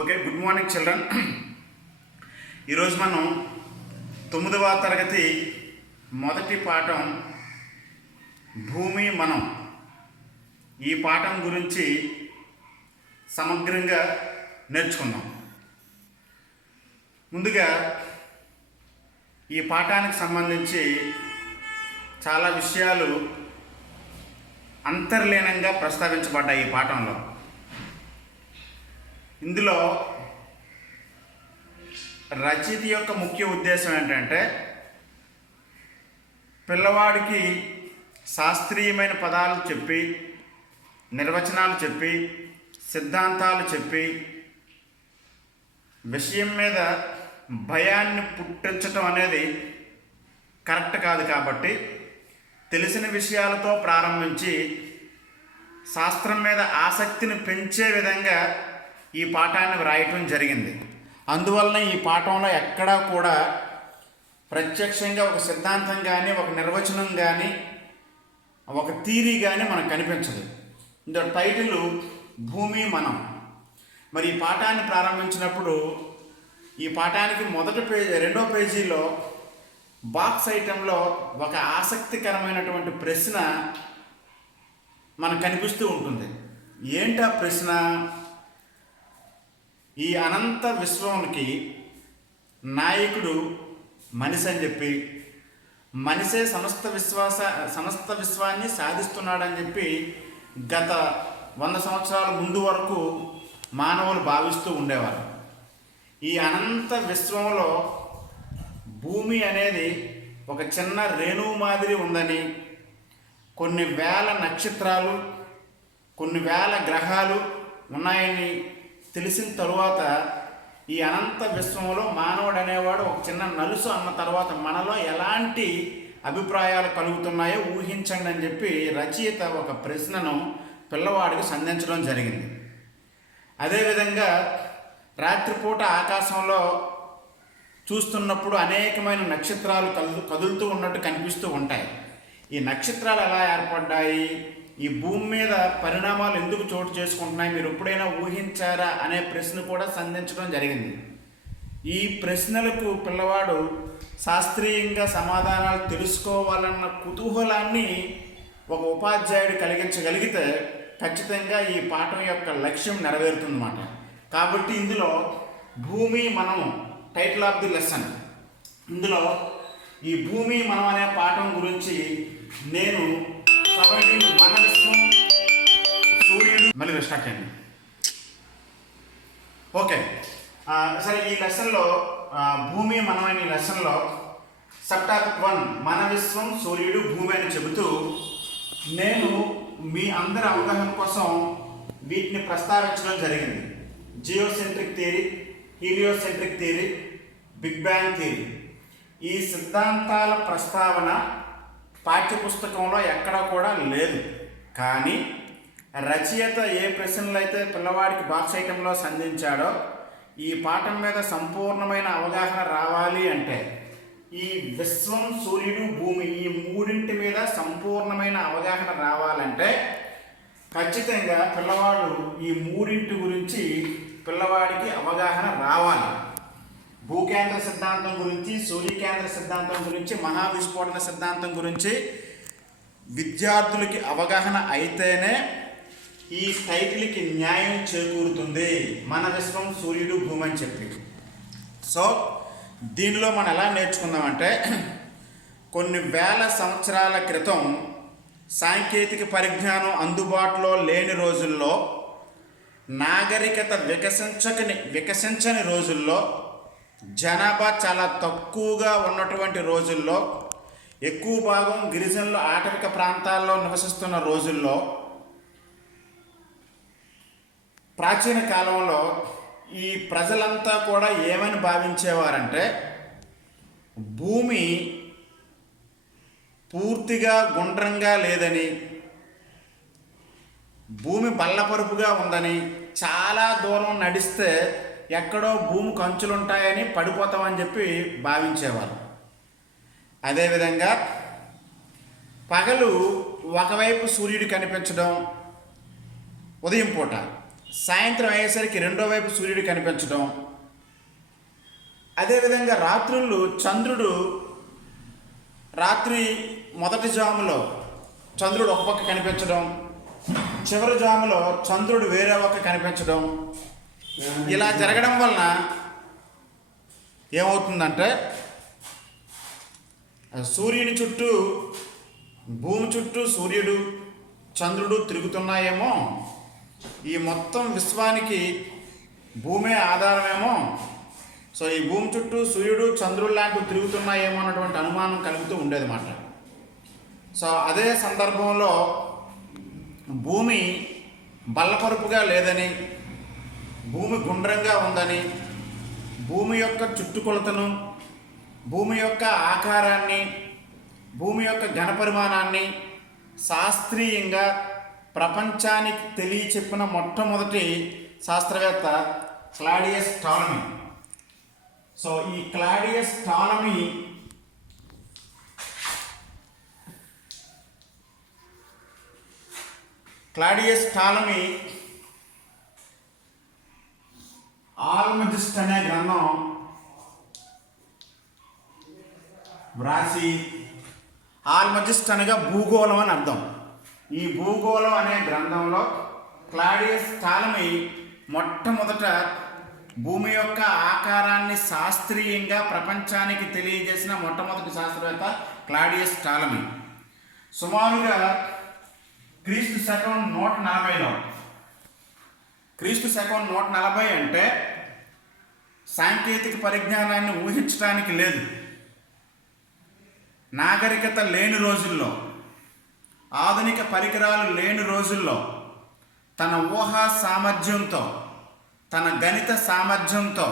Okay, good morning children. ఈరోజు మనం 9వ తరగతి మొదటి పాఠం భూమి మనం ఈ పాఠం గురించి సమగ్రంగా నేర్చుకుందాం. ముందుగా ఈ పాఠానికి సంబంధించి చాలా విషయాలు అంతర్లీనంగా ప్రస్తావించబడ్డాయి ఈ పాఠంలో. ఇందులో రచయిత యొక్క ముఖ్య ఉద్దేశం ఏంటంటే పిల్లవాడికి శాస్త్రీయమైన పదాలు చెప్పి, నిర్వచనాలు చెప్పి, సిద్ధాంతాలు చెప్పి, విషయం మీద భయాన్ని పుట్టించటం అనేది కరెక్ట్ కాదు. కాబట్టి తెలిసిన విషయాలతో ప్రారంభించి శాస్త్రం మీద ఆసక్తిని పెంచే విధంగా ఈ పాఠాన్ని వ్రాయటం జరిగింది. అందువలన ఈ పాఠంలో ఎక్కడా కూడా ప్రత్యక్షంగా ఒక సిద్ధాంతం కానీ, ఒక నిర్వచనం కానీ, ఒక థియరీ కానీ మనకు కనిపించదు. ఇందులో టైటిల్ భూమి మనం. మరి ఈ పాఠాన్ని ప్రారంభించినప్పుడు ఈ పాఠానికి మొదటి పేజీ, రెండో పేజీలో బాక్స్ ఐటెంలో ఒక ఆసక్తికరమైనటువంటి ప్రశ్న మనకు కనిపిస్తూ ఉంటుంది. ఏంటా ప్రశ్న? ఈ అనంత విశ్వానికి నాయకుడు మనిషి అని చెప్పి, మనిషే సమస్త విశ్వాన్ని సాధిస్తున్నాడని చెప్పి గత 100 సంవత్సరాల ముందు వరకు మానవులు భావిస్తూ ఉండేవారు. ఈ అనంత విశ్వంలో భూమి అనేది ఒక చిన్న రేణువు మాదిరి ఉందని, కొన్ని వేల నక్షత్రాలు, కొన్ని వేల గ్రహాలు ఉన్నాయని తెలిసిన తరువాత ఈ అనంత విశ్వంలో మానవుడు అనేవాడు ఒక చిన్న నలుసు అన్న తర్వాత మనలో ఎలాంటి అభిప్రాయాలు కలుగుతున్నాయో ఊహించండి అని చెప్పి రచయిత ఒక ప్రశ్నను పిల్లవాడికి సంధించడం జరిగింది. అదేవిధంగా రాత్రిపూట ఆకాశంలో చూస్తున్నప్పుడు అనేకమైన నక్షత్రాలు కదులుతూ ఉన్నట్టు కనిపిస్తూ ఉంటాయి. ఈ నక్షత్రాలు ఎలా ఏర్పడ్డాయి, ఈ భూమి మీద పరిణామాలు ఎందుకు చోటు చేసుకుంటున్నాయి, మీరు ఎప్పుడైనా ఊహించారా అనే ప్రశ్న కూడా సంధించడం జరిగింది. ఈ ప్రశ్నలకు పిల్లవాడు శాస్త్రీయంగా సమాధానాలు తెలుసుకోవాలన్న కుతూహలాన్ని ఒక ఉపాధ్యాయుడు కలిగించగలిగితే ఖచ్చితంగా ఈ పాఠం యొక్క లక్ష్యం నెరవేరుతుందన్నమాట. కాబట్టి ఇందులో భూమి మనం టైటిల్ ఆఫ్ ది లెసన్. ఇందులో ఈ భూమి మనం అనే పాఠం గురించి నేను మన విశ్వం సూర్యుడు మళ్ళీ స్టార్ట్ అయ్యింది. ఓకే, సరే. ఈ లెసన్లో భూమి మనం అనే లెసన్లో సబ్ టాపిక్ 1 మన విశ్వం సూర్యుడు భూమి అని చెబుతూ నేను మీ అందరి అవగాహన కోసం వీటిని ప్రస్తావించడం జరిగింది. Geocentric theory, heliocentric theory, big bang theory. ఈ సిద్ధాంతాల ప్రస్తావన పాఠ్యపుస్తకంలో ఎక్కడా కూడా లేదు. కానీ రచయిత ఏ ప్రశ్నలు అయితే పిల్లవాడికి బాక్స్ ఐటెంలో సంధించాడో, ఈ పాఠం మీద సంపూర్ణమైన అవగాహన రావాలి అంటే, ఈ విశ్వం సూర్యుడు భూమి ఈ మూడింటి మీద సంపూర్ణమైన అవగాహన రావాలంటే ఖచ్చితంగా పిల్లవాడు ఈ మూడింటి గురించి పిల్లవాడికి అవగాహన రావాలి. భూకేంద్ర సిద్ధాంతం గురించి, సూర్యకేంద్ర సిద్ధాంతం గురించి, మహావిస్ఫోటన సిద్ధాంతం గురించి విద్యార్థులకి అవగాహన అయితేనే ఈ టైటిల్కి న్యాయం చేకూరుతుంది. మన విశ్వం సూర్యుడు భూమి అని చెప్పి. సో దీనిలో మనం ఎలా నేర్చుకుందామంటే, కొన్ని వేల సంవత్సరాల క్రితం సాంకేతిక పరిజ్ఞానం అందుబాటులో లేని రోజుల్లో, నాగరికత వికసించని రోజుల్లో, జనాభా చాలా తక్కువగా ఉన్నటువంటి రోజుల్లో, ఎక్కువ భాగం గిరిజనులు ఆటవిక ప్రాంతాల్లో నివసిస్తున్న రోజుల్లో, ప్రాచీన కాలంలో ఈ ప్రజలంతా కూడా ఏమని భావించేవారంటే, భూమి పూర్తిగా గుండ్రంగా లేదని, భూమి బల్లపరుపుగా ఉందని, చాలా దూరం నడిస్తే ఎక్కడో భూమి కంచులుంటాయని పడిపోతామని చెప్పి భావించేవారు. అదేవిధంగా పగలు ఒకవైపు సూర్యుడు కనిపించడం, ఉదయం పూట సాయంత్రం అయ్యేసరికి రెండో వైపు సూర్యుడు కనిపించడం. అదేవిధంగా రాత్రుళ్ళు చంద్రుడు రాత్రి మొదటి జాములో చంద్రుడు ఒక పక్క కనిపించడం, చివరి జాములో చంద్రుడు వేరే పక్క కనిపించడం. ఇలా జరగడం వలన ఏమవుతుందంటే సూర్యుని చుట్టూ భూమి చుట్టూ సూర్యుడు చంద్రుడు తిరుగుతున్నాయేమో, ఈ మొత్తం విశ్వానికి భూమే ఆధారమేమో, సో ఈ భూమి చుట్టూ సూర్యుడు చంద్రుడు లాంటివి తిరుగుతున్నాయేమో అన్నటువంటి అనుమానం కలుగుతూ ఉండేదన్నమాట. సో అదే సందర్భంలో భూమి బల్లపరుపుగా లేదని, భూమి గుండ్రంగా ఉందని, భూమి యొక్క చుట్టుకొలతను, భూమి యొక్క ఆకారాన్ని, భూమి యొక్క ఘనపరిమాణాన్ని శాస్త్రీయంగా ప్రపంచానికి తెలియచెప్పిన మొట్టమొదటి శాస్త్రవేత్త క్లాడియస్ టాలమీ. సో ఈ క్లాడియస్ టాలమీ ఆల్మజిస్ట్ అనే గ్రంథం వ్రాసి, ఆల్మజిస్ట్ అనగా భూగోళం అని అర్థం. ఈ భూగోళం అనే గ్రంథంలో క్లాడియస్ టాలమీ మొట్టమొదట భూమి యొక్క ఆకారాన్ని శాస్త్రీయంగా ప్రపంచానికి తెలియజేసిన మొట్టమొదటి శాస్త్రవేత్త క్లాడియస్ టాలమీ. సుమారుగా క్రీస్తు శకం 140లో, క్రీస్తు శకం 140 అంటే సాంకేతిక పరిజ్ఞానాన్ని ఊహించడానికి లేదు. నాగరికత లేని రోజుల్లో, ఆధునిక పరికరాలు లేని రోజుల్లో తన ఊహా సామర్థ్యంతో, తన గణిత సామర్థ్యంతో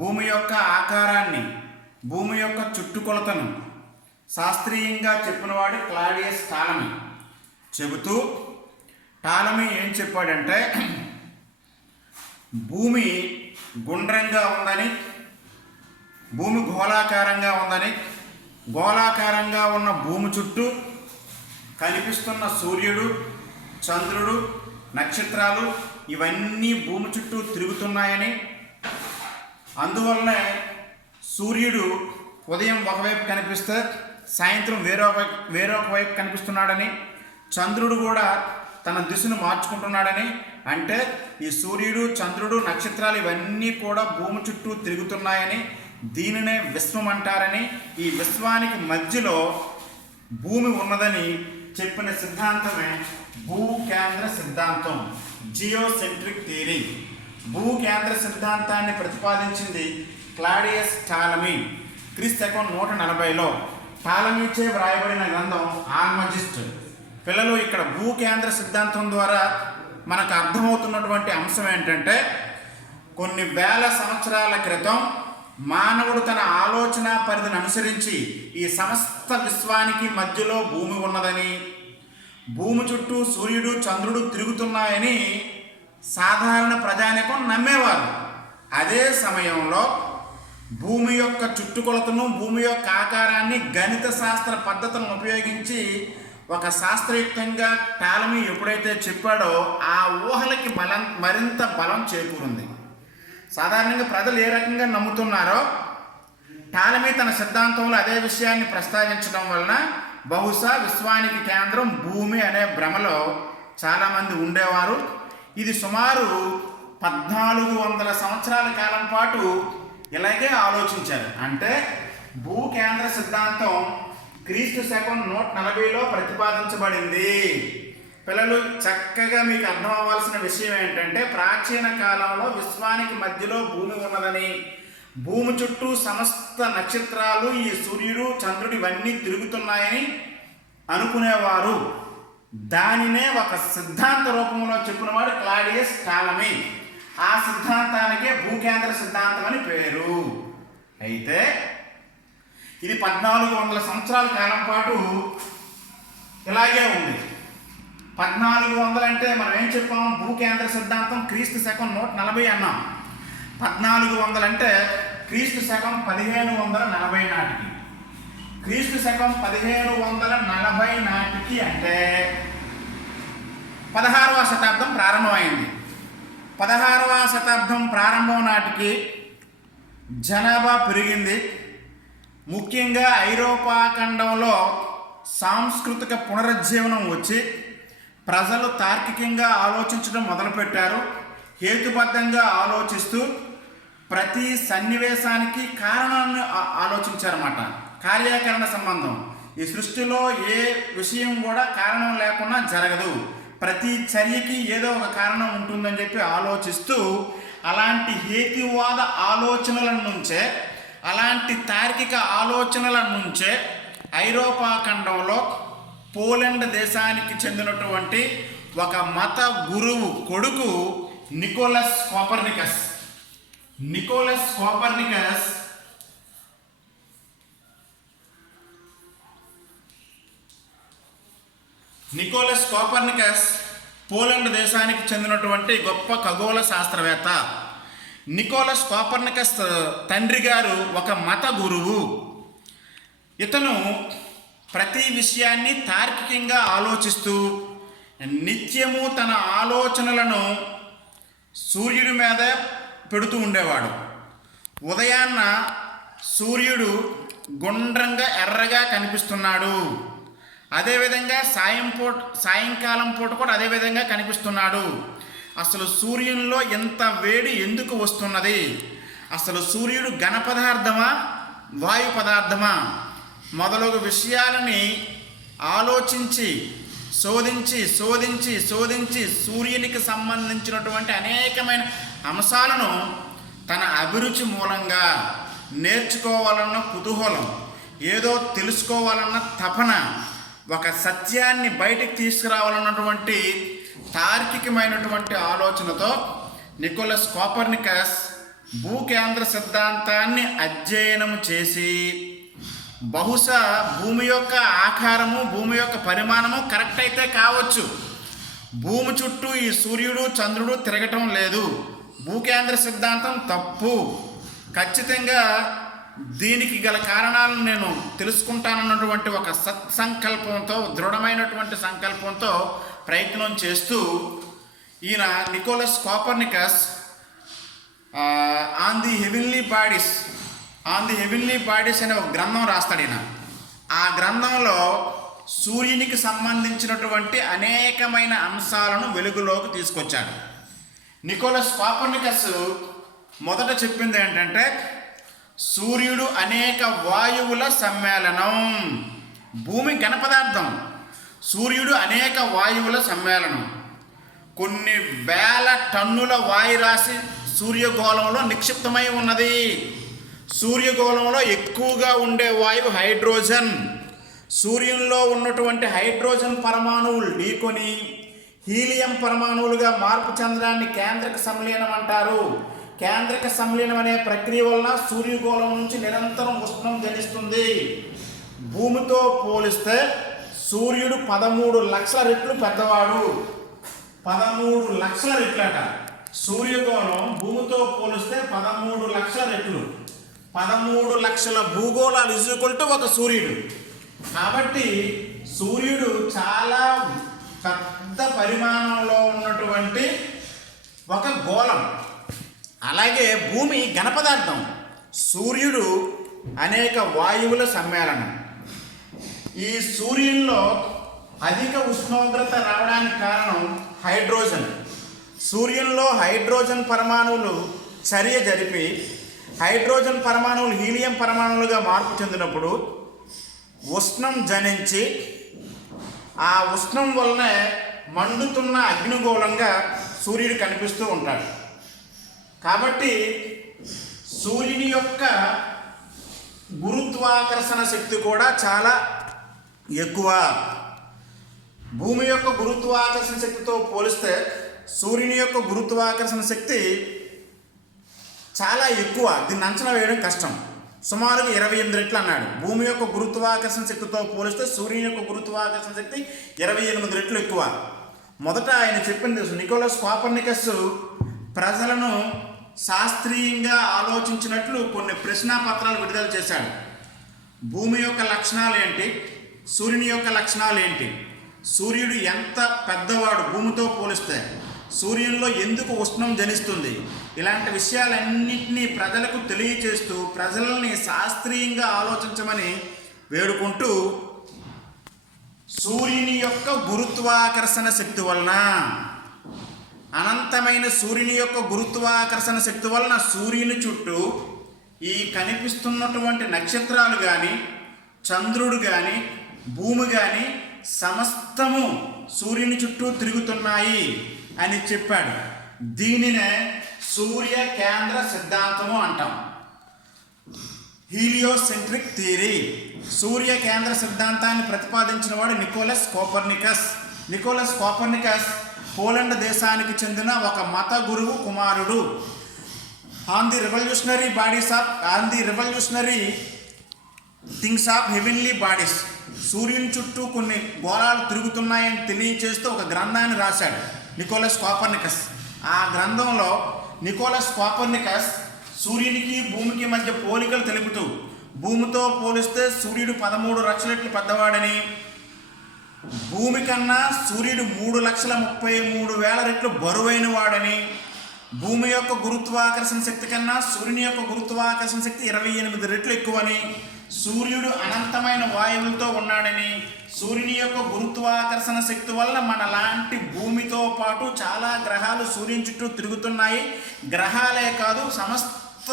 భూమి యొక్క ఆకారాన్ని, భూమి యొక్క చుట్టుకొలతను శాస్త్రీయంగా చెప్పినవాడు క్లాడియస్ టాలమీ. చెబుతూ టాలమీ ఏం చెప్పాడంటే, భూమి గుండ్రంగా ఉందని, భూమి గోళాకారంగా ఉందని, గోళాకారంగా ఉన్న భూమి చుట్టూ కనిపిస్తున్న సూర్యుడు, చంద్రుడు, నక్షత్రాలు ఇవన్నీ భూమి చుట్టూ తిరుగుతున్నాయని, అందువల్లనే సూర్యుడు ఉదయం ఒకవైపు కనిపిస్తే సాయంత్రం వేరొక వైపు కనిపిస్తున్నాడని, చంద్రుడు కూడా తన దిశను మార్చుకుంటున్నాడని, అంటే ఈ సూర్యుడు, చంద్రుడు, నక్షత్రాలు ఇవన్నీ కూడా భూమి చుట్టూ తిరుగుతున్నాయని, దీనినే విశ్వం అంటారని, ఈ విశ్వానికి మధ్యలో భూమి ఉన్నదని చెప్పిన సిద్ధాంతమే భూకేంద్ర సిద్ధాంతం, జియోసెంట్రిక్ థియరీ. భూకేంద్ర సిద్ధాంతాన్ని ప్రతిపాదించింది క్లాడియస్ టాలమీ. క్రీస్తు శకం 140లో టాలమీచే వ్రాయబడిన గ్రంథం ఆల్మజిస్ట్. పిల్లలు, ఇక్కడ భూకేంద్ర సిద్ధాంతం ద్వారా మనకు అర్థమవుతున్నటువంటి అంశం ఏంటంటే, కొన్ని వేల సంవత్సరాల క్రితం మానవుడు తన ఆలోచన పరిధిని అనుసరించి ఈ సమస్త విశ్వానికి మధ్యలో భూమి ఉన్నదని, భూమి చుట్టూ సూర్యుడు, చంద్రుడు తిరుగుతున్నాయని సాధారణ ప్రజానికం నమ్మేవారు. అదే సమయంలో భూమి యొక్క చుట్టుకొలతను, భూమి యొక్క ఆకారాన్ని గణిత శాస్త్ర పద్ధతులను ఉపయోగించి ఒక శాస్త్రయుక్తంగా టాలమీ ఎప్పుడైతే చెప్పాడో ఆ ఊహలకి మరింత బలం చేకూరింది. సాధారణంగా ప్రజలు ఏ రకంగా నమ్ముతున్నారో టాలమీ తన సిద్ధాంతంలో అదే విషయాన్ని ప్రస్తావించడం వలన బహుశా విశ్వానికి కేంద్రం భూమి అనే భ్రమలో చాలామంది ఉండేవారు. ఇది సుమారు 1400 సంవత్సరాల కాలం పాటు ఇలాగే ఆలోచించారు. అంటే భూకేంద్ర సిద్ధాంతం క్రీస్తు శకం 140లో ప్రతిపాదించబడింది. పిల్లలు, చక్కగా మీకు అర్థం అవ్వాల్సిన విషయం ఏంటంటే, ప్రాచీన కాలంలో విశ్వానికి మధ్యలో భూమి ఉన్నదని, భూమి చుట్టూ సమస్త నక్షత్రాలు, ఈ సూర్యుడు, చంద్రుడు ఇవన్నీ తిరుగుతున్నాయని అనుకునేవారు. దానినే ఒక సిద్ధాంత రూపంలో చెప్పినవాడు క్లాడియస్ టాలమీ. ఆ సిద్ధాంతానికే భూకేంద్ర సిద్ధాంతం అని పేరు. అయితే ఇది 1400 సంవత్సరాల కాలం పాటు ఇలాగే ఉంది. 1400 అంటే మనం ఏం చెప్పాం, భూకేంద్ర సిద్ధాంతం క్రీస్తు శకం 140 అన్నాం. 1400 అంటే క్రీస్తు శకం 1540 నాటికి. క్రీస్తు శకం 1540 నాటికి అంటే 16వ శతాబ్దం ప్రారంభమైంది. 16వ శతాబ్దం ప్రారంభం నాటికి జనాభా పెరిగింది. ముఖ్యంగా ఐరోపా ఖండంలో సాంస్కృతిక పునరుజ్జీవనం వచ్చి ప్రజలు తార్కికంగా ఆలోచించడం మొదలుపెట్టారు. హేతుబద్ధంగా ఆలోచిస్తూ ప్రతి సన్నివేశానికి కారణాన్ని ఆలోచించారన్నమాట. కార్యాకరణ సంబంధం. ఈ సృష్టిలో ఏ విషయం కూడా కారణం లేకుండా జరగదు, ప్రతి చర్యకి ఏదో ఒక కారణం ఉంటుందని చెప్పి ఆలోచిస్తూ అలాంటి హేతువాద ఆలోచనల నుంచే, అలాంటి తార్కిక ఆలోచనల నుంచే ఐరోపా ఖండంలో పోలాండ్ దేశానికి చెందినటువంటి ఒక మత గురువు కొడుకు Nicolaus Copernicus. Nicolaus Copernicus Poland దేశానికి చెందినటువంటి గొప్ప ఖగోళ శాస్త్రవేత్త. నికోలస్ కోపర్నికస్ తండ్రి గారు ఒక మత గురువు. ఇతను ప్రతి విషయాన్ని తార్కికంగా ఆలోచిస్తూ నిత్యము తన ఆలోచనలను సూర్యుడి మీద పెడుతూ ఉండేవాడు. ఉదయాన్న సూర్యుడు గుండ్రంగా ఎర్రగా కనిపిస్తున్నాడు, అదేవిధంగా సాయంకాలం పూట కూడా అదేవిధంగా కనిపిస్తున్నాడు. అసలు సూర్యునిలో ఎంత వేడి ఎందుకు వస్తున్నది, అసలు సూర్యుడు ఘన పదార్థమా వాయు పదార్థమా మొదలగు విషయాలని ఆలోచించి శోధించి సూర్యునికి సంబంధించినటువంటి అనేకమైన అంశాలను తన అభిరుచి మూలంగా నేర్చుకోవాలన్న కుతూహలం, ఏదో తెలుసుకోవాలన్న తపన, ఒక సత్యాన్ని బయటికి తీసుకురావాలన్నటువంటి తార్కికమైనటువంటి ఆలోచనతో నికోలస్ కోపర్నికస్ భూకేంద్ర సిద్ధాంతాన్ని అధ్యయనం చేసి బహుశా భూమి యొక్క ఆకారము, భూమి యొక్క పరిమాణము కరెక్ట్ అయితే కావచ్చు, భూమి చుట్టూ ఈ సూర్యుడు చంద్రుడు తిరగటం లేదు, భూకేంద్ర సిద్ధాంతం తప్పు, ఖచ్చితంగా దీనికి గల కారణాలను నేను తెలుసుకుంటానన్నటువంటి ఒక సత్సంకల్పంతో, దృఢమైనటువంటి సంకల్పంతో ప్రయత్నం చేస్తూ ఈయన Nicolaus Copernicus on the heavenly bodies అనే ఒక గ్రంథం రాస్తాడు ఈయన. ఆ గ్రంథంలో సూర్యునికి సంబంధించినటువంటి అనేకమైన అంశాలను వెలుగులోకి తీసుకొచ్చాడు. నికోలస్ కోపర్నికస్ మొదట చెప్పింది ఏంటంటే, సూర్యుడు అనేక వాయువుల సమ్మేళనం. భూమి ఘన పదార్థం, సూర్యుడు అనేక వాయువుల సమ్మేళనం. కొన్ని వేల టన్నుల వాయురాశి సూర్యగోళంలో నిక్షిప్తమై ఉన్నది. సూర్యగోళంలో ఎక్కువగా ఉండే వాయువు హైడ్రోజన్. సూర్యునిలో ఉన్నటువంటి హైడ్రోజన్ పరమాణువులు ఢీకొని హీలియం పరమాణువులుగా మార్పు చెందడాన్ని కేంద్రక సంలీనం అంటారు. కేంద్రక సంలీనం అనే ప్రక్రియ వలన సూర్యగోళం నుంచి నిరంతరం ఉష్ణం జనిస్తుంది. భూమితో పోలిస్తే సూర్యుడు 13 లక్షల రెట్లు పెద్దవాడు. 13 లక్షల రెట్లట. సూర్యగోళం భూమితో పోలిస్తే 13 లక్షల రెట్లు. 13 లక్షల భూగోళాలు ఈక్వల్ ఒక సూర్యుడు. కాబట్టి సూర్యుడు చాలా పెద్ద పరిమాణంలో ఉన్నటువంటి ఒక గోళం. అలాగే భూమి ఘన పదార్థం, సూర్యుడు అనేక వాయువుల సమ్మేళనం. ఈ సూర్యుల్లో అధిక ఉష్ణోగ్రత రావడానికి కారణం హైడ్రోజన్. సూర్యుల్లో హైడ్రోజన్ పరమాణువులు చర్య జరిపి హైడ్రోజన్ పరమాణువులు హీలియం పరమాణువులుగా మార్పు చెందినప్పుడు ఉష్ణం జనించి ఆ ఉష్ణం వల్లనే మండుతున్న అగ్నిగోళంగా సూర్యుడు కనిపిస్తూ ఉంటాడు. కాబట్టి సూర్యుని యొక్క గురుత్వాకర్షణ శక్తి కూడా చాలా ఎక్కువ. భూమి యొక్క గురుత్వాకర్షణ శక్తితో పోలిస్తే సూర్యుని యొక్క గురుత్వాకర్షణ శక్తి చాలా ఎక్కువ. దీన్ని అంచనా వేయడం కష్టం. సుమారుగా 28 రెట్లు అన్నాడు. భూమి యొక్క గురుత్వాకర్షణ శక్తితో పోలిస్తే సూర్యుని యొక్క గురుత్వాకర్షణ శక్తి 28 రెట్లు ఎక్కువ. మొదట ఆయన చెప్పింది, నికోలస్ కోపర్నికస్ ప్రజలను శాస్త్రీయంగా ఆలోచించినట్లు కొన్ని ప్రశ్నాపత్రాలు విడుదల చేశాడు. భూమి యొక్క లక్షణాలు ఏంటి, సూర్యుని యొక్క లక్షణాలు ఏంటి, సూర్యుడు ఎంత పెద్దవాడు భూమితో పోలిస్తే, సూర్యునిలో ఎందుకు ఉష్ణం జనిస్తుంది, ఇలాంటి విషయాలన్నింటినీ ప్రజలకు తెలియచేస్తూ ప్రజల్ని శాస్త్రీయంగా ఆలోచించమని వేడుకుంటూ, సూర్యుని యొక్క గురుత్వాకర్షణ శక్తి వలన, అనంతమైన సూర్యుని యొక్క గురుత్వాకర్షణ శక్తి వలన సూర్యుని చుట్టూ ఈ కనిపిస్తున్నటువంటి నక్షత్రాలు కానీ, చంద్రుడు కానీ, భూమి కానీ సమస్తము సూర్యుని చుట్టూ తిరుగుతున్నాయి అని చెప్పాడు. దీనినే సూర్య కేంద్ర సిద్ధాంతము అంటాం. Heliocentric theory. సూర్య కేంద్ర సిద్ధాంతాన్ని ప్రతిపాదించిన వాడు Nicolaus Copernicus. Nicolaus Copernicus Poland దేశానికి చెందిన ఒక మత గురువు కుమారుడు. On the revolutionary things of heavenly bodies, సూర్యుని చుట్టూ కొన్ని గోళాలు తిరుగుతున్నాయని తెలియచేస్తూ ఒక గ్రంథాన్ని రాశాడు నికోలస్ కోపర్నికస్. ఆ గ్రంథంలో నికోలస్ కోపర్నికస్ సూర్యునికి భూమికి మధ్య పోలికలు తెలుపుతూ, భూమితో పోలిస్తే సూర్యుడు 13 లక్షల రెట్లు పెద్దవాడని, భూమి కన్నా సూర్యుడు 3,33,000 రెట్లు బరువైన వాడని, భూమి యొక్క గురుత్వాకర్షణ శక్తి కన్నా సూర్యుని యొక్క గురుత్వాకర్షణ శక్తి 28 రెట్లు ఎక్కువని, సూర్యుడు అనంతమైన వాయువులతో ఉన్నాడని, సూర్యుని యొక్క గురుత్వాకర్షణ శక్తి వల్ల మనలాంటి భూమితో పాటు చాలా గ్రహాలు సూర్యుని చుట్టూ తిరుగుతున్నాయి. గ్రహాలే కాదు, సమస్త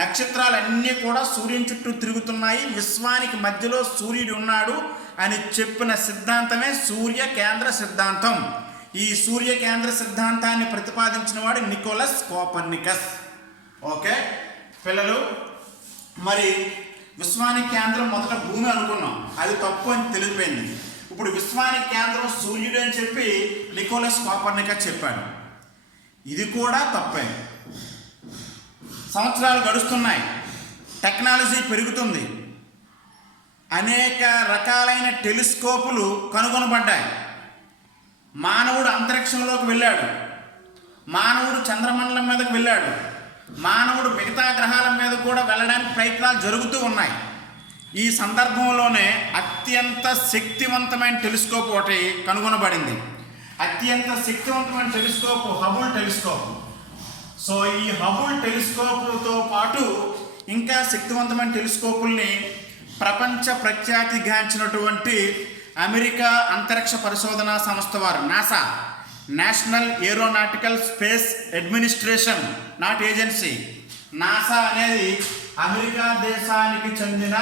నక్షత్రాలన్నీ కూడా సూర్యుని చుట్టూ తిరుగుతున్నాయి. విశ్వానికి మధ్యలో సూర్యుడు ఉన్నాడు అని చెప్పిన సిద్ధాంతమే సూర్య కేంద్ర సిద్ధాంతం. ఈ సూర్య కేంద్ర సిద్ధాంతాన్ని ప్రతిపాదించిన వాడు నికోలస్ కోపర్నికస్. ఓకే పిల్లలు, మరి విశ్వానికి కేంద్రం మొదట భూమి అనుకున్నాం, అది తప్పు అని తెలిసిపోయింది. ఇప్పుడు విశ్వానికి కేంద్రం సూర్యుడు అని చెప్పి నికోలస్ కోపర్నికస్ చెప్పాడు. ఇది కూడా తప్పే. సంవత్సరాలు గడుస్తున్నాయి, టెక్నాలజీ పెరుగుతుంది, అనేక రకాలైన టెలిస్కోపులు కనుగొనబడ్డాయి. మానవుడు అంతరిక్షంలోకి వెళ్ళాడు, మానవుడు చంద్రమండలం మీదకి వెళ్ళాడు, మానవుడు మిగతా గ్రహాల మీద కూడా వెళ్ళడానికి ప్రయత్నాలు జరుగుతూ ఉన్నాయి. ఈ సందర్భంలోనే అత్యంత శక్తివంతమైన టెలిస్కోప్ ఒకటి కనుగొనబడింది. అత్యంత శక్తివంతమైన టెలిస్కోప్ హబుల్ టెలిస్కోప్. సో ఈ హబుల్ టెలిస్కోప్తో పాటు ఇంకా శక్తివంతమైన టెలిస్కోపుల్ని ప్రపంచ ప్రఖ్యాతిగాంచినటువంటి అమెరికా అంతరిక్ష పరిశోధనా సంస్థ వారు, NASA, national aeronautical space administration, not agency. NASA అనేది అమెరికా దేశానికి చెందిన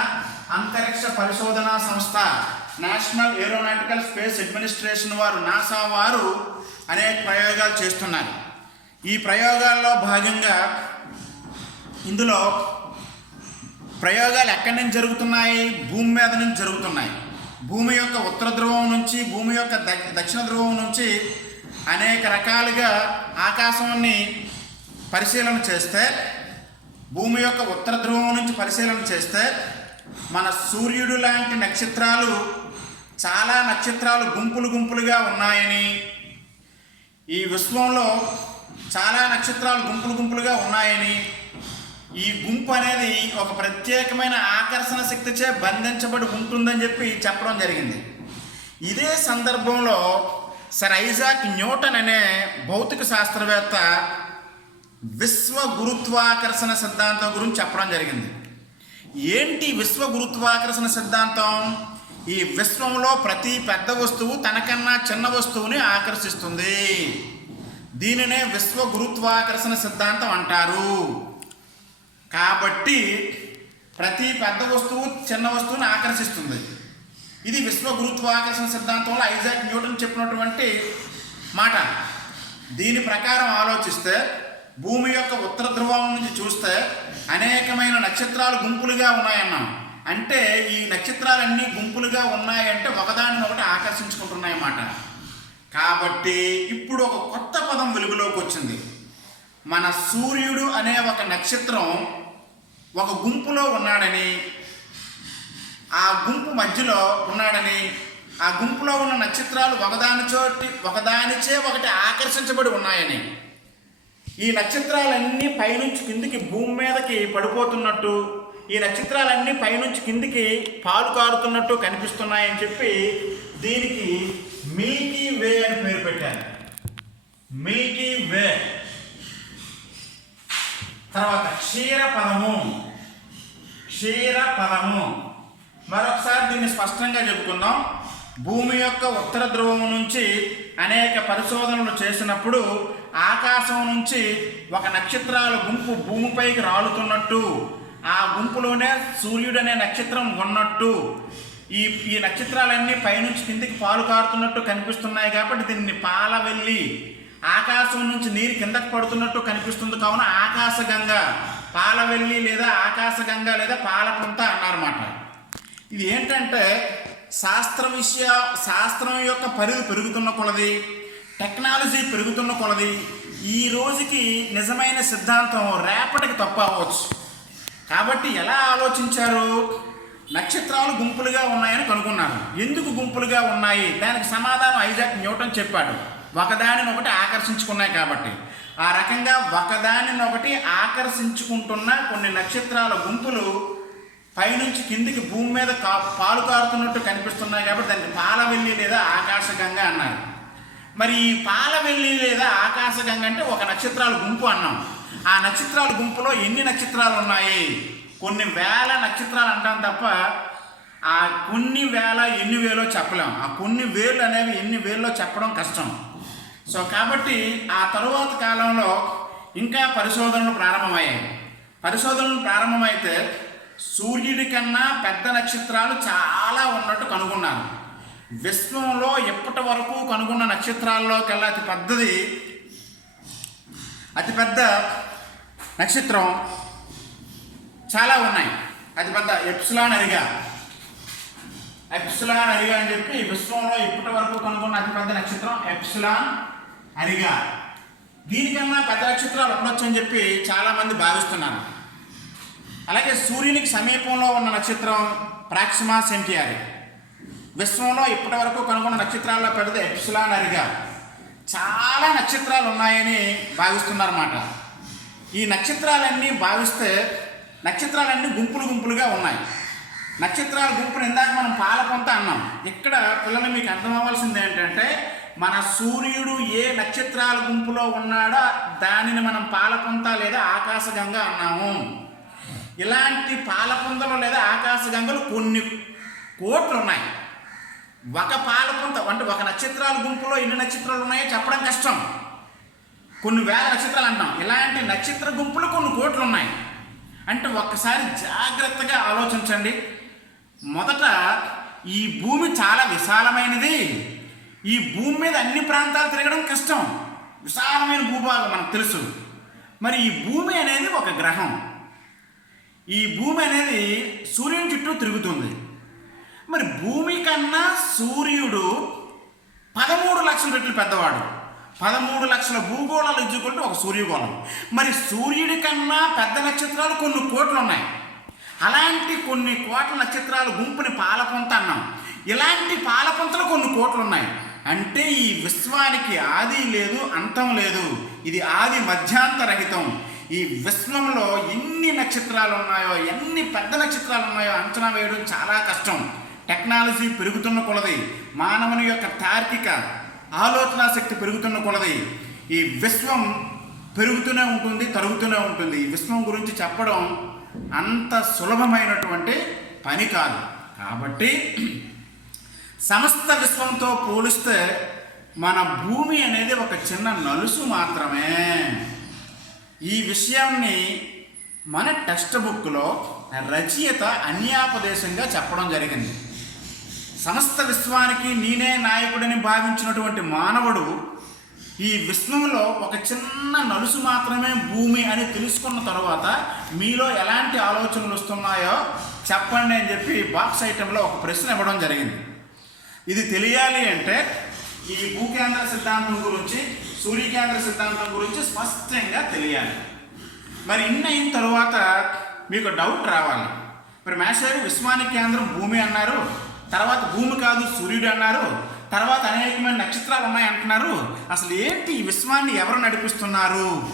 అంతరిక్ష పరిశోధనా సంస్థ. నేషనల్ ఏరోనాటికల్ స్పేస్ అడ్మినిస్ట్రేషన్ వారు, నాసా వారు అనేక ప్రయోగాలు చేస్తున్నారు. ఈ ప్రయోగాల్లో భాగంగా ఇందులో ప్రయోగాలు ఎక్కడి నుంచి జరుగుతున్నాయి? భూమి మీద నుంచి జరుగుతున్నాయి. భూమి యొక్క ఉత్తర ధ్రువం నుంచి, భూమి యొక్క దక్షిణ ధ్రువం నుంచి అనేక రకాలుగా ఆకాశాన్ని పరిశీలన చేస్తే, భూమి యొక్క ఉత్తర ధ్రువం నుంచి పరిశీలన చేస్తే మన సూర్యుడు లాంటి నక్షత్రాలు, చాలా నక్షత్రాలు గుంపులు గుంపులుగా ఉన్నాయని, ఈ విశ్వంలో చాలా నక్షత్రాలు గుంపులు గుంపులుగా ఉన్నాయని, ఈ గుంపు అనేది ఒక ప్రత్యేకమైన ఆకర్షణ శక్తిచే బంధించబడి ఉంటుందని చెప్పి చెప్పడం జరిగింది. ఇదే సందర్భంలో సర్ ఐజాక్ న్యూటన్ అనే భౌతిక శాస్త్రవేత్త విశ్వ గురుత్వాకర్షణ సిద్ధాంతం గురించి చెప్పడం జరిగింది. ఏంటి విశ్వ గురుత్వాకర్షణ సిద్ధాంతం? ఈ విశ్వంలో ప్రతి పెద్ద వస్తువు తనకన్నా చిన్న వస్తువుని ఆకర్షిస్తుంది. దీనినే విశ్వ గురుత్వాకర్షణ సిద్ధాంతం అంటారు. కాబట్టి ప్రతి పెద్ద వస్తువు చిన్న వస్తువుని ఆకర్షిస్తుంది. ఇది విశ్వ గురుత్వాకర్షణ సిద్ధాంతంలో ఐజాక్ న్యూటన్ చెప్పినటువంటి మాట. దీని ప్రకారం ఆలోచిస్తే భూమి యొక్క ఉత్తర ధ్రువం నుంచి చూస్తే అనేకమైన నక్షత్రాలు గుంపులుగా ఉన్నాయన్నాం. అంటే ఈ నక్షత్రాలన్నీ గుంపులుగా ఉన్నాయంటే ఒకదానిని ఒకటి ఆకర్షించుకుంటున్నాయన్నమాట. కాబట్టి ఇప్పుడు ఒక కొత్త పదం వెలుగులోకి వచ్చింది. మన సూర్యుడు అనే ఒక నక్షత్రం ఒక గుంపులో ఉన్నాడని, ఆ గుంపు మధ్యలో ఉన్నాడని, ఆ గుంపులో ఉన్న నక్షత్రాలు ఒకదానిచే ఒకటి ఆకర్షించబడి ఉన్నాయని, ఈ నక్షత్రాలన్నీ పైనుంచి కిందికి భూమి మీదకి పడిపోతున్నట్టు, ఈ నక్షత్రాలన్నీ పైనుంచి కిందికి పాలు కారుతున్నట్టు కనిపిస్తున్నాయని చెప్పి దీనికి మిల్కీ వే అని పేరు పెట్టారు. మిల్కీ వే. తర్వాత క్షీరపథము. మరొకసారి దీన్ని స్పష్టంగా చెప్పుకుందాం. భూమి యొక్క ఉత్తర ధ్రువం నుంచి అనేక పరిశోధనలు చేసినప్పుడు ఆకాశం నుంచి ఒక నక్షత్రాల గుంపు భూమిపైకి రాలుతున్నట్టు, ఆ గుంపులోనే సూర్యుడు అనే నక్షత్రం ఉన్నట్టు, ఈ నక్షత్రాలన్నీ పైనుంచి కిందికి పాలు కారుతున్నట్టు కనిపిస్తున్నాయి. కాబట్టి దీన్ని పాలవెల్లి, ఆకాశం నుంచి నీరు కిందకు పడుతున్నట్టు కనిపిస్తుంది. కావున ఆకాశగంగ, పాలవెల్లి లేదా ఆకాశగంగ లేదా పాలపుంత అన్నారన్నమాట. ఇది ఏంటంటే శాస్త్రం యొక్క పరిధి పెరుగుతున్న కొలది, టెక్నాలజీ పెరుగుతున్న కొలది ఈ రోజుకి నిజమైన సిద్ధాంతం రేపటికి తప్పు అవ్వచ్చు. కాబట్టి ఎలా ఆలోచించారు? నక్షత్రాలు గుంపులుగా ఉన్నాయని కనుగొన్నారు. ఎందుకు గుంపులుగా ఉన్నాయి? దానికి సమాధానం ఐజాక్ న్యూటన్ చెప్పాడు. ఒకదానినొకటి ఆకర్షించుకున్నాయి కాబట్టి. ఆ రకంగా ఒకదానినొకటి ఆకర్షించుకుంటున్న కొన్ని నక్షత్రాల గుంపులు పైనుంచి కిందికి భూమి మీద పాలు కారుతున్నట్టు కనిపిస్తున్నాయి. కాబట్టి దానికి పాలవెల్లి లేదా ఆకాశగంగ అన్నారు. మరి ఈ పాలవెల్లి లేదా ఆకాశగంగ అంటే ఒక నక్షత్రాల గుంపు అన్నాం. ఆ నక్షత్రాల గుంపులో ఎన్ని నక్షత్రాలు ఉన్నాయి? కొన్ని వేల నక్షత్రాలు అంటాం తప్ప ఆ కొన్ని వేల ఎన్ని వేలో చెప్పలేం. ఆ కొన్ని వేలు అనేవి ఎన్ని వేల్లో చెప్పడం కష్టం. సో కాబట్టి ఆ తరువాత కాలంలో ఇంకా పరిశోధనలు ప్రారంభమైతే సూర్యుడి కన్నా పెద్ద నక్షత్రాలు చాలా ఉన్నట్టు కనుగొన్నారు. విశ్వంలో ఇప్పటి వరకు కనుగొన్న నక్షత్రాల్లోకెల్లా అతిపెద్ద నక్షత్రం చాలా ఉన్నాయి. అతిపెద్ద ఎప్సిలాన్ అరిగా అని చెప్పి విశ్వంలో ఇప్పటి వరకు కనుగొన్న అతిపెద్ద నక్షత్రం ఎప్సిలాన్ అరిగా. దీనికన్నా పెద్ద నక్షత్రాలు ఉండొచ్చు అని చెప్పి చాలామంది భావిస్తున్నారు. అలాగే సూర్యునికి సమీపంలో ఉన్న నక్షత్రం ప్రాక్సిమా సెంటియారి. విశ్వంలో ఇప్పటి వరకు కనుగొన్న నక్షత్రాల్లో పెద్దది ఎప్సిలాన్ అరిగా. చాలా నక్షత్రాలు ఉన్నాయని భావిస్తున్నారన్నమాట. ఈ నక్షత్రాలన్నీ నక్షత్రాలన్నీ గుంపులుగా ఉన్నాయి. నక్షత్రాల గుంపును ఇందాక మనం పాలపుంత అన్నాం. ఇక్కడ పిల్లలు మీకు అర్థం అవ్వాల్సింది ఏంటంటే మన సూర్యుడు ఏ నక్షత్రాల గుంపులో ఉన్నాడో దానిని మనం పాలపుంత లేదా ఆకాశగంగ అన్నాము. ఇలాంటి పాలపుంతలు లేదా ఆకాశగంగలు కొన్ని కోట్లు ఉన్నాయి. ఒక పాలపుంత అంటే ఒక నక్షత్రాల గుంపులో ఎన్ని నక్షత్రాలు ఉన్నాయో చెప్పడం కష్టం. కొన్ని వేల నక్షత్రాలు అంటాం. ఇలాంటి నక్షత్ర గుంపులు కొన్ని కోట్లు ఉన్నాయి. అంటే ఒక్కసారి జాగ్రత్తగా ఆలోచించండి. మొదట ఈ భూమి చాలా విశాలమైనది. ఈ భూమి మీద అన్ని ప్రాంతాలు తిరగడం కష్టం. విశాలమైన భూభాగం మనకు తెలుసు. మరి ఈ భూమి అనేది ఒక గ్రహం. ఈ భూమి అనేది సూర్యుని చుట్టూ తిరుగుతుంది. మరి భూమి కన్నా సూర్యుడు 13 లక్షల రెట్లు పెద్దవాడు. 13 లక్షల భూగోళాలు ఇచ్చుకుంటూ ఒక సూర్యగోళం. మరి సూర్యుడి కన్నా పెద్ద నక్షత్రాలు కొన్ని కోట్లు ఉన్నాయి. అలాంటి కొన్ని కోట్ల నక్షత్రాల గుంపుని పాలపుంత అన్నాం. ఇలాంటి పాలపుంతలు కొన్ని కోట్లు ఉన్నాయి. అంటే ఈ విశ్వానికి ఆది లేదు, అంతం లేదు. ఇది ఆది మధ్యాంతరహితం. ఈ విశ్వంలో ఎన్ని నక్షత్రాలు ఉన్నాయో, ఎన్ని పెద్ద నక్షత్రాలు ఉన్నాయో అంచనా వేయడం చాలా కష్టం. టెక్నాలజీ పెరుగుతున్న కొలది, మానవుని యొక్క తార్కిక ఆలోచన శక్తి పెరుగుతున్న కొలది ఈ విశ్వం పెరుగుతూనే ఉంటుంది, తరుగుతూనే ఉంటుంది. ఈ విశ్వం గురించి చెప్పడం అంత సులభమైనటువంటి పని కాదు. కాబట్టి సమస్త విశ్వంతో పోలిస్తే మన భూమి అనేది ఒక చిన్న నలుసు మాత్రమే. ఈ విషయాన్ని మన టెక్స్ట్ బుక్లో రచయిత అన్యాపదేశంగా చెప్పడం జరిగింది. సమస్త విశ్వానికి నేనే నాయకుడిని భావించినటువంటి మానవుడు ఈ విశ్వంలో ఒక చిన్న నలుసు మాత్రమే భూమి అని తెలుసుకున్న తర్వాత మీలో ఎలాంటి ఆలోచనలు వస్తున్నాయో చెప్పండి అని చెప్పి బాక్స్ ఐటెంలో ఒక ప్రశ్న ఇవ్వడం జరిగింది. ఇది తెలియాలి అంటే ఈ భూకేంద్ర సిద్ధాంతం గురించి, సూర్యకేంద్ర సిద్ధాంతం గురించి స్పష్టంగా తెలియాలి. మరి ఇన్ని అయిన తర్వాత మీకు డౌట్ రావాలి. మరి మేషారు విశ్వానికి కేంద్రం భూమి అన్నారు, తర్వాత భూమి కాదు సూర్యుడు అన్నారు, తర్వాత అనేకమైన నక్షత్రాలు ఉన్నాయి అంటున్నారు. అసలు ఏంటి ఈ విశ్వాన్ని ఎవరు నడిపిస్తున్నారు?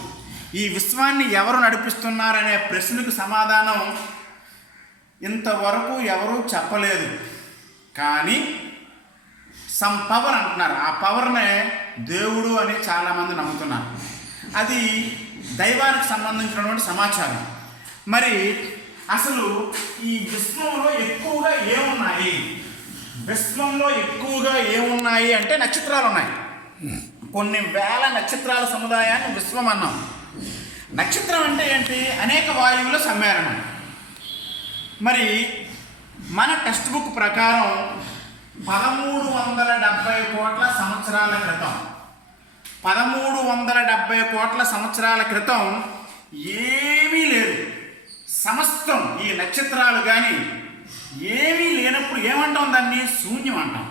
ఈ విశ్వాన్ని ఎవరు నడిపిస్తున్నారు అనే ప్రశ్నకు సమాధానం ఇంతవరకు ఎవరూ చెప్పలేదు. కానీ సమ్ పవర్ అంటున్నారు. ఆ పవర్నే దేవుడు అని చాలామంది నమ్ముతున్నారు. అది దైవానికి సంబంధించినటువంటి సమాచారం. మరి అసలు ఈ విశ్వంలో ఎక్కువగా ఏమున్నాయి? విశ్వంలో ఎక్కువగా ఏమున్నాయి అంటే నక్షత్రాలు ఉన్నాయి. కొన్ని వేల నక్షత్రాల సముదాయాన్ని విశ్వం అన్నాం. నక్షత్రం అంటే ఏంటి? అనేక వాయువుల సమ్మేళనం. మరి మన టెక్స్ట్ బుక్ ప్రకారం 1370 కోట్ల సంవత్సరాల క్రితం 1370 కోట్ల సంవత్సరాల క్రితం ఏమీ లేదు. సమస్తం ఈ నక్షత్రాలు కానీ ఏమీ లేనప్పుడు ఏమంటాం? దాన్ని శూన్యం అంటాం.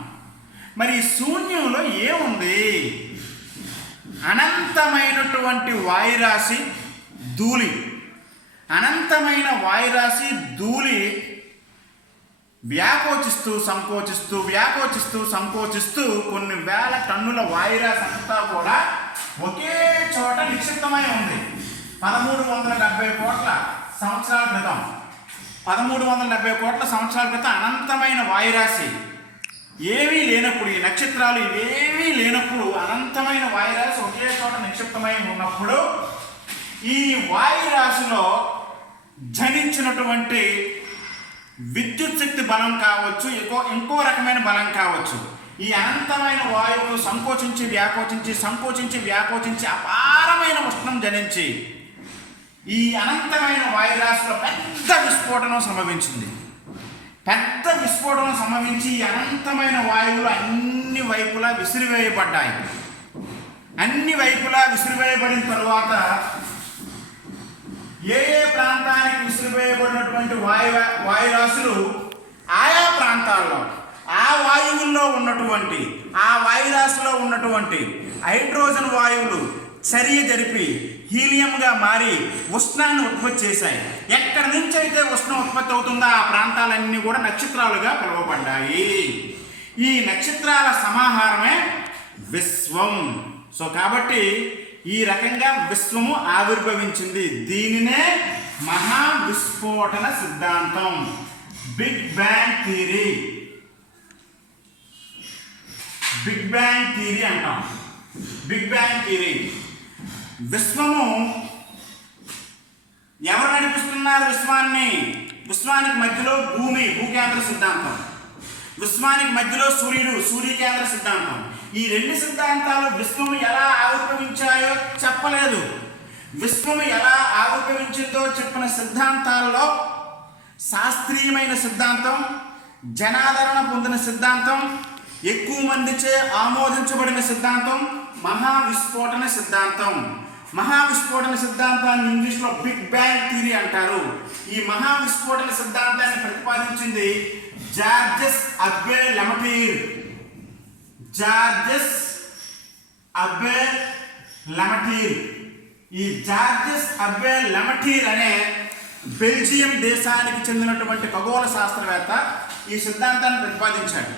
మరి ఈ శూన్యంలో ఏముంది? అనంతమైనటువంటి వాయురాశి ధూళి. అనంతమైన వాయురాశి ధూళి వ్యాకోచిస్తూ సంకోచిస్తూ కొన్ని వేల టన్నుల వాయురాశి అంతా కూడా ఒకే చోట నిక్షిప్తమై ఉంది. 1370 కోట్ల సంవత్సరాల క్రితం 1370 కోట్ల సంవత్సరాల క్రితం అనంతమైన వాయురాశి ఏమీ లేనప్పుడు, ఈ నక్షత్రాలు ఇవేమీ లేనప్పుడు అనంతమైన వాయురాశి ఒకే చోట నిక్షిప్తమై ఉన్నప్పుడు ఈ వాయురాశిలో జనించినటువంటి విద్యుత్ శక్తి బలం కావచ్చు, ఇంకో రకమైన బలం కావచ్చు. ఈ అనంతమైన వాయువులు సంకోచించి వ్యాకోచించి అపారమైన ఉష్ణం జనించి ఈ అనంతమైన వాయురాశిలో పెద్ద విస్ఫోటనం సంభవించింది. ఈ అనంతమైన వాయువులు అన్ని వైపులా విసిరివేయబడ్డాయి. అన్ని వైపులా విసిరివేయబడిన తరువాత ఏ ప్రాంతానికి విసిరివేయబడినటువంటి వాయురాశులు ఆయా ప్రాంతాల్లో ఆ వాయువుల్లో ఉన్నటువంటి ఆ వాయురాశిలో ఉన్నటువంటి హైడ్రోజన్ వాయువులు చర్య జరిపి హీలియంగా మారి ఉష్ణాన్ని ఉత్పత్తి చేశాయి. ఎక్కడి నుంచి అయితే ఉష్ణం ఉత్పత్తి అవుతుందో ఆ ప్రాంతాలన్నీ కూడా నక్షత్రాలుగా పిలువబడ్డాయి. ఈ నక్షత్రాల సమాహారమే విశ్వం. సో కాబట్టి ఈ రకంగా విశ్వము ఆవిర్భవించింది. దీనినే మహావిస్ఫోటన సిద్ధాంతం, బిగ్ బ్యాంగ్ థియరీ అంటాం. Big bang theory. విశ్వము ఎవరు నడిపిస్తున్నారు? విశ్వానికి మధ్యలో భూకేంద్ర సిద్ధాంతం, విశ్వానికి మధ్యలో సూర్యకేంద్ర సిద్ధాంతం. ఈ రెండు సిద్ధాంతాలు విశ్వము ఎలా ఆవిర్భవించాయో చెప్పలేదు. విశ్వము ఎలా ఆవిర్భవించిందో చెప్పిన సిద్ధాంతాల్లో శాస్త్రీయమైన సిద్ధాంతం, జనాదరణ పొందిన సిద్ధాంతం, ఎక్కువ మందిచే ఆమోదించబడిన సిద్ధాంతం మహావిస్ఫోటన సిద్ధాంతం. మహావిస్ఫోటన సిద్ధాంతాన్ని ఇంగ్లీష్లో బిగ్ బ్యాంగ్ థియరీ అంటారు. ఈ మహావిస్ఫోటన సిద్ధాంతాన్ని ప్రతిపాదించింది జార్జెస్ అబ్బే లెమటీర్. ఈ జార్జెస్ అబ్బే లెమటీర్ అనే బెల్జియం దేశానికి చెందినటువంటి ఖగోళ శాస్త్రవేత్త ఈ సిద్ధాంతాన్ని ప్రతిపాదించాడు.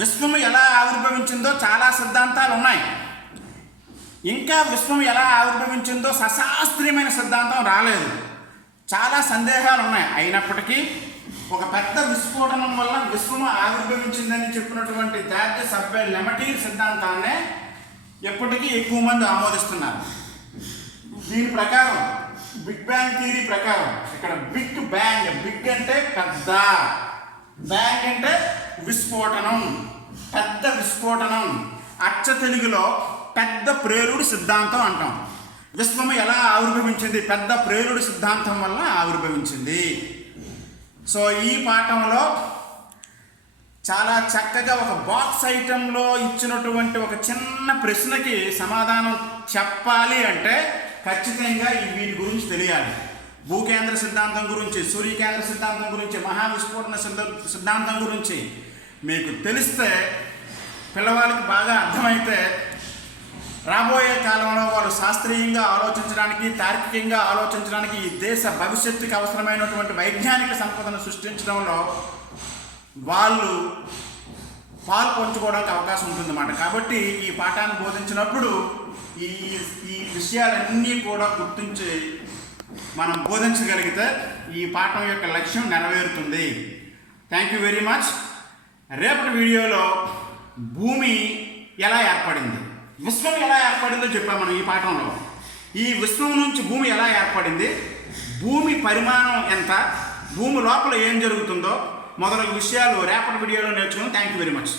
విశ్వము ఎలా ఆవిర్భవించిందో చాలా సిద్ధాంతాలు ఉన్నాయి. ఇంకా విశ్వం ఎలా ఆవిర్భవించిందో సశాస్త్రీయమైన సిద్ధాంతం రాలేదు. చాలా సందేహాలు ఉన్నాయి. అయినప్పటికీ ఒక పెద్ద విస్ఫోటనం వల్ల విశ్వము ఆవిర్భవించిందని చెప్పినటువంటి జార్జెస్ అబ్బే లెమటీర్ సిద్ధాంతాన్ని ఎప్పటికీ ఎక్కువ మంది ఆమోదిస్తున్నారు. దీని ప్రకారం బిగ్ బ్యాంగ్ థియరీ ప్రకారం ఇక్కడ బిగ్ అంటే పెద్ద, బ్యాంగ్ అంటే విస్ఫోటనం, పెద్ద విస్ఫోటనం. అచ్చ తెలుగులో పెద్ద ప్రేలుడు సిద్ధాంతం అంటాం. విశ్వము ఎలా ఆవిర్భవించింది? పెద్ద ప్రేలుడు సిద్ధాంతం వల్ల ఆవిర్భవించింది. సో ఈ పాఠంలో చాలా చక్కగా ఒక బాక్స్ ఐటెంలో ఇచ్చినటువంటి ఒక చిన్న ప్రశ్నకి సమాధానం చెప్పాలి అంటే ఖచ్చితంగా వీటి గురించి తెలియాలి. భూకేంద్ర సిద్ధాంతం గురించి, సూర్యకేంద్ర సిద్ధాంతం గురించి, మహావిస్ఫోటన సిద్ధాంతం గురించి మీకు తెలిస్తే, పిల్లవాళ్ళకి బాగా అర్థమైతే రాబోయే కాలంలో వాళ్ళు శాస్త్రీయంగా ఆలోచించడానికి, తార్కికంగా ఆలోచించడానికి, ఈ దేశ భవిష్యత్తుకి అవసరమైనటువంటి వైజ్ఞానిక సంపదను సృష్టించడంలో వాళ్ళు పాలు పంచుకోవడానికి అవకాశం ఉంటుందన్నమాట. కాబట్టి ఈ పాఠాన్ని బోధించినప్పుడు ఈ విషయాలన్నీ కూడా గుర్తించి మనం బోధించగలిగితే ఈ పాఠం యొక్క లక్ష్యం నెరవేరుతుంది. Thank you very much. రేపటి వీడియోలో భూమి ఎలా ఏర్పడింది, విశ్వం ఎలా ఏర్పడిందో చెప్పాము మనం ఈ పాఠంలో. ఈ విశ్వం నుంచి భూమి ఎలా ఏర్పడింది, భూమి పరిమాణం ఎంత, భూమి లోపల ఏం జరుగుతుందో మొదలగు విషయాలు రేపటి వీడియోలో నేర్చుకుని. Thank you very much.